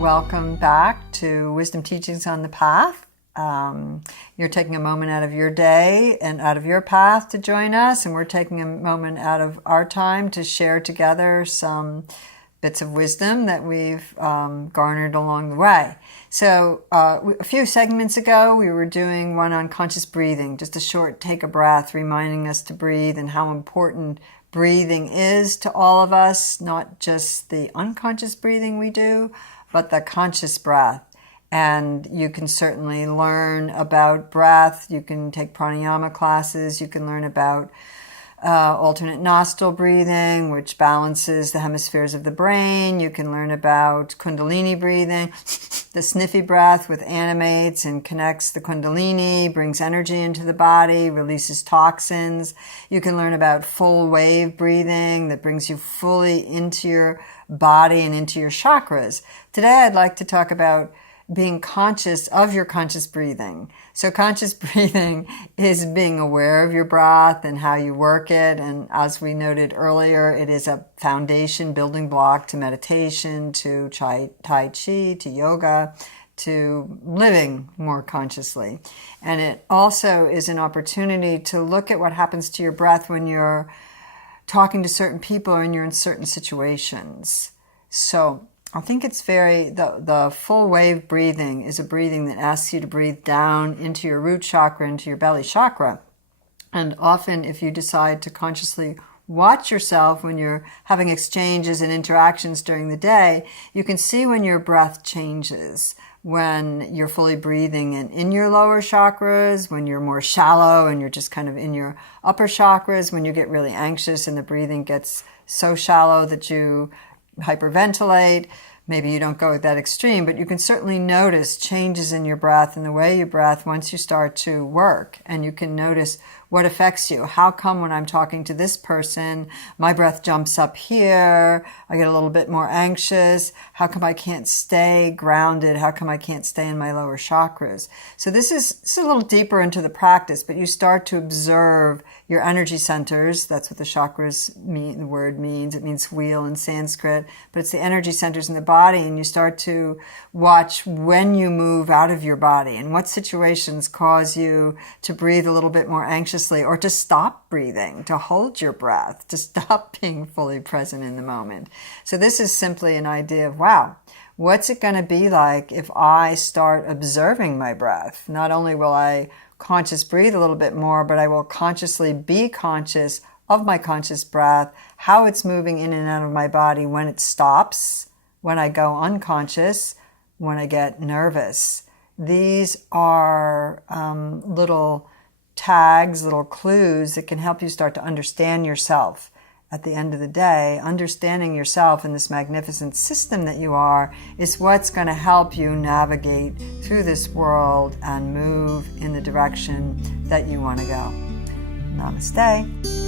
welcome back to Wisdom Teachings on the Path. You're taking a moment out of your day and out of your path to join us, and we're taking a moment out of our time to share together some bits of wisdom that we've garnered along the way. So a few segments ago, we were doing one on conscious breathing, just a short take a breath, reminding us to breathe and how important breathing is to all of us, not just the unconscious breathing we do, but the conscious breath. And you can certainly learn about breath. You can take pranayama classes. You can learn about alternate nostril breathing, which balances the hemispheres of the brain. You can learn about kundalini breathing, the sniffy breath, which animates and connects the kundalini, brings energy into the body, releases toxins. You can learn about full wave breathing that brings you fully into your body and into your chakras. Today I'd like to talk about being conscious of your conscious breathing. So conscious breathing is being aware of your breath and how you work it. And as we noted earlier, it is a foundation building block to meditation, to Tai Chi, to yoga, to living more consciously. And it also is an opportunity to look at what happens to your breath when you're talking to certain people or when you're in certain situations. So I think it's the full wave breathing is a breathing that asks you to breathe down into your root chakra, into your belly chakra. And often if you decide to consciously watch yourself when you're having exchanges and interactions during the day, you can see when your breath changes, when you're fully breathing in your lower chakras, when you're more shallow and you're just kind of in your upper chakras, when you get really anxious and the breathing gets so shallow that you hyperventilate. Maybe you don't go that extreme, but you can certainly notice changes in your breath and the way you breath once you start to work. And you can notice what affects you. How come when I'm talking to this person, my breath jumps up here, I get a little bit more anxious? How come I can't stay grounded? How come I can't stay in my lower chakras? So this is a little deeper into the practice, but you start to observe your energy centers. That's what the chakras mean, the word means. It means wheel in Sanskrit, but it's the energy centers in the body, and you start to watch when you move out of your body and what situations cause you to breathe a little bit more anxiously, or to stop breathing, to hold your breath, to stop being fully present in the moment. So this is simply an idea of, wow, what's it going to be like if I start observing my breath? Not only will I conscious breathe a little bit more, but I will consciously be conscious of my conscious breath, how it's moving in and out of my body when it stops, when I go unconscious, when I get nervous. These are little tags, little clues that can help you start to understand yourself. At the end of the day, understanding yourself in this magnificent system that you are is what's going to help you navigate through this world and move in the direction that you want to go. Namaste.